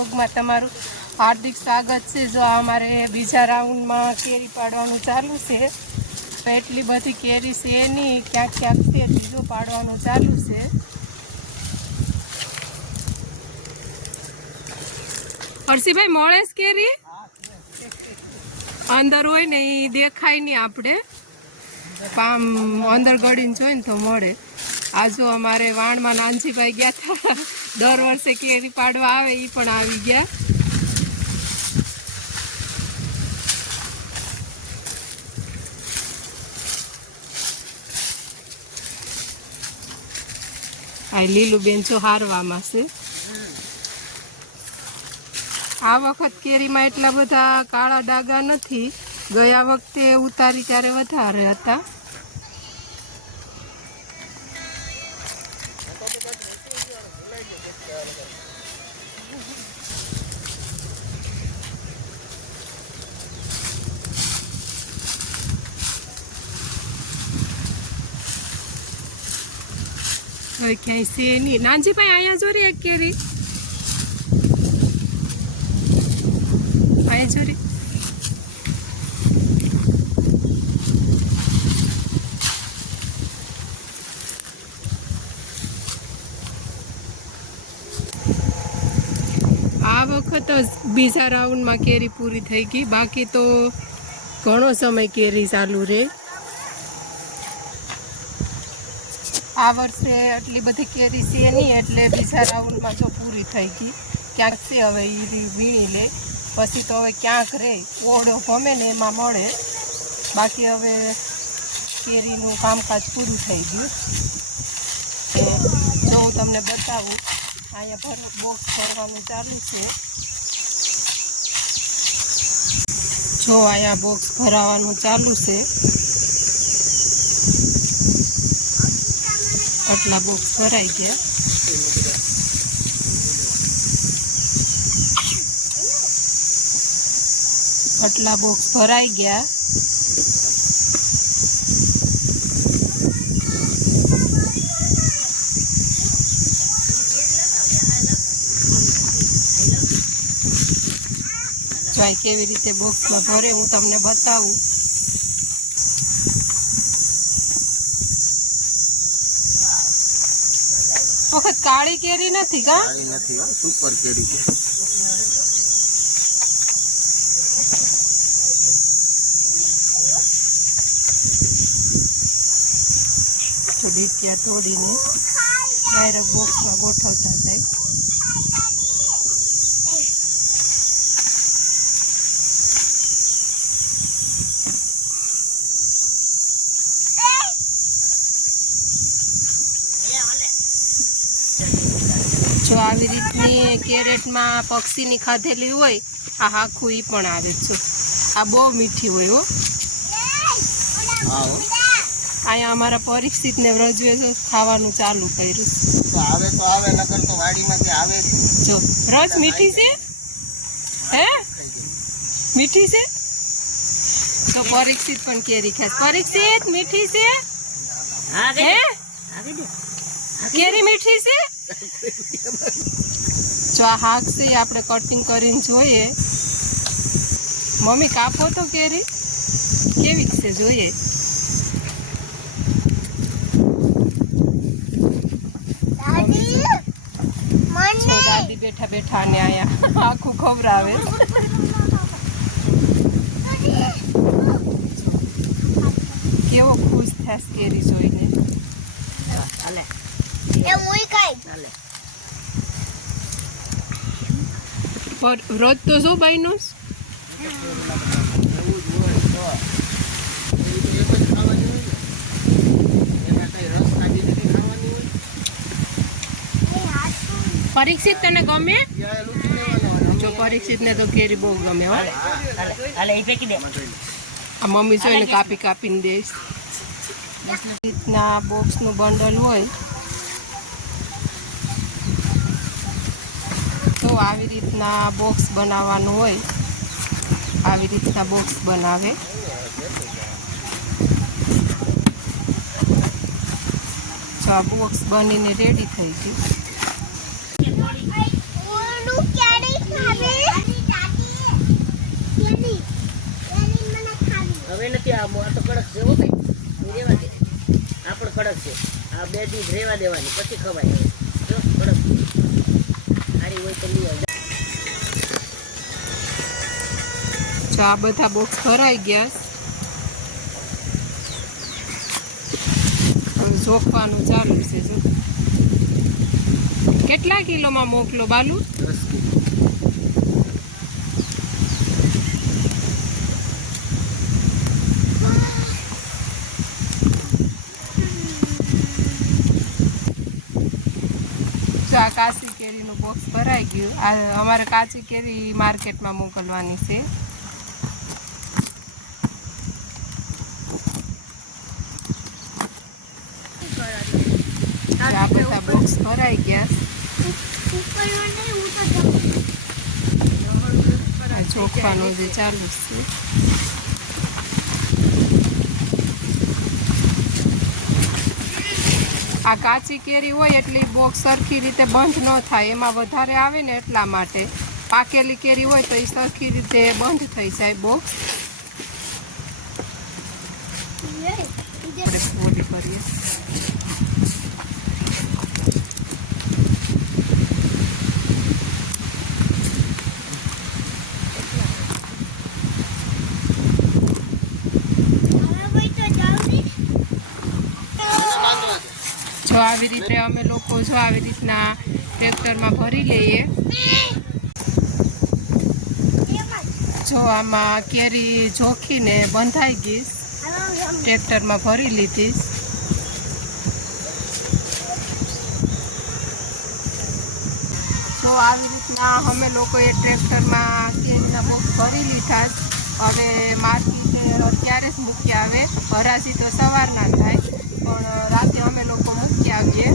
વ્લોગમાં તમારું હાર્દિક સ્વાગત છે। જો અમારે બીજા રાઉન્ડમાં કેરી પાડવાનું ચાલુ છે, એટલી બધી કેરી છે નહીં, ક્યાંક ક્યાંક છે, બીજો પાડવાનું ચાલુ છે। હર્ષિભાઈ મળે કેરી અંદર હોય ને એ દેખાય નહીં, આપણે પામ અંદર ગળીને જોઈ ને તો મળે। આ જો અમારે વાણમાં નાનજીભાઈ ગયા હતા, દર વર્ષે કેરી પાડવા આવે, એ પણ આવી ગયા। આ લીલું બેન જો હારવામાં છે। આ વખત કેરીમાં એટલા બધા કાળા ડાઘા નથી, ગયા વખતે ઉતારી ત્યારે વધારે હતા। હવે ક્યાંય છે નહીં। નાનજીભાઈ અહીંયા જોરી એક કેરી, અહીંયા જોરી। આ વખત બીજા રાઉન્ડમાં કેરી પૂરી થઈ ગઈ, બાકી તો ઘણો સમય કેરી ચાલુ રહે। આ વર્ષે આટલી બધી કેરી છે નહીં, એટલે બીજા રાઉન્ડમાં જો પૂરી થઈ ગઈ। ક્યાંક છે હવે એ વીણી લે, પછી તો હવે ક્યાંક રહે, ઓળો ગમે ને એમાં મળે, બાકી હવે કેરીનું કામકાજ પૂરું થઈ ગયું। તો જો હું તમને બતાવું, અહીંયા બોક્સ ભરવાનું ચાલુ છે। જો અહીંયા બોક્સ ભરાવાનું ચાલુ છે, આટલા બોક્સ ભરાઈ ગયા। આટલા બોક્સ ભરાઈ ગયા। જો કેવી રીતે બોક્સમાં ભરે હું તમને બતાવું। વખત કાળી કેરી નથી કા? કાળી નથી, સુપર કેરી છે। થોડી ત્યાં તોડીને ડાયરેક્ટ બોક્સમાં ગોઠવતા જાય। જો આવી રીતની કેરેટમાં પક્ષીની ખાધેલી હોય, આ આખું ઈ પણ આવે છે। આ બહુ મીઠી હોય હો। અહીંયા અમારા પરીક્ષિતને વ્રજવે ખાવાનું ચાલુ કર્યું છે। આવે તો આવે, નકર તો વાડીમાંથી આવે। જો રસ મીઠી છે, હે મીઠી છે, તો પરીક્ષિત પણ કેરી ખાસ। પરીક્ષિત મીઠી છે, હે કેરી મીઠી છે? જો આ હાક છે આપણે કટિંગ કરીને જોઈએ। મમ્મી કાપો તો કેરી કેવી છે જોઈએ। દાદી બેઠા બેઠા ને આયા આખું ખવડાવે। કેવો ખુશ થાસ કેરી જોઈને। વ્રત તો શું ભાઈનું? પરીક્ષિત તને ગમે? જો પરીક્ષિત ને તો કેરી બહુ ગમે હો। આ મમ્મી જોઈને કાપી કાપીને દઈશ। રીતના બોક્સનું બંડલ હોય તો આવી રીતના બોક્સ બનાવવાનું હોય, આવી રીતના બોક્સ બનાવે। તો આ બોક્સ બનીને રેડી થઈ ગયું। આ તો કડક છે હો ભાઈ ઈ રેવા દે આ પણ કડક છે આ 2 દિવસ રેવા દેવાની પછી ખવાય હવે જો કડક સારી હોય તો લઈ આવજો જો આ બધા બોક્સ ભરાઈ ગયા હવે જોખવાનું ચાલુ છે જો કેટલા કિલોમાં મોકલો બાલુ 10 કિલો. જો આ કાચી કેરીનું બોક્સ ભરાઈ ગયું આ અમારે કાચી કેરી માર્કેટમાં મોકલવાની છે જો આ બધા બોક્સ ભરાઈ ગયા આ ચોખવાનું જે ચાલુ છે આ કાચી કેરી હોય એટલે બોક્સ સરખી રીતે બંધ ન થાય એમાં વધારે આવે ને એટલા માટે પાકેલી કેરી હોય તો એ સરખી રીતે બંધ થઈ જાય બોક્સ આપણે પોલી કરીએ જો આવી રીતે અમે લોકો જો આવી રીતના ટ્રેક્ટરમાં ભરી લઈએ જો આમાં કેરી જોખીને બંધાઈ ગઈ ટ્રેક્ટરમાં ભરી લીધી જો આવી રીતના અમે લોકોએ ટ્રેક્ટરમાં કેરીના બોક્સ ભરી લીધા હવે માર્કેટે અત્યારે જ મૂકી આવે હરાજી તો સવારના થાય પણ રાતે અમે લોકો મૂકી આવીએ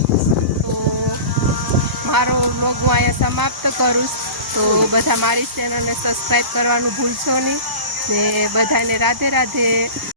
તો મારો વ્લોગ હું અહીંયા સમાપ્ત કરું તો બધા મારી ચેનલને સબસ્ક્રાઈબ કરવાનું ભૂલશો નહીં ને બધાને રાધે રાધે.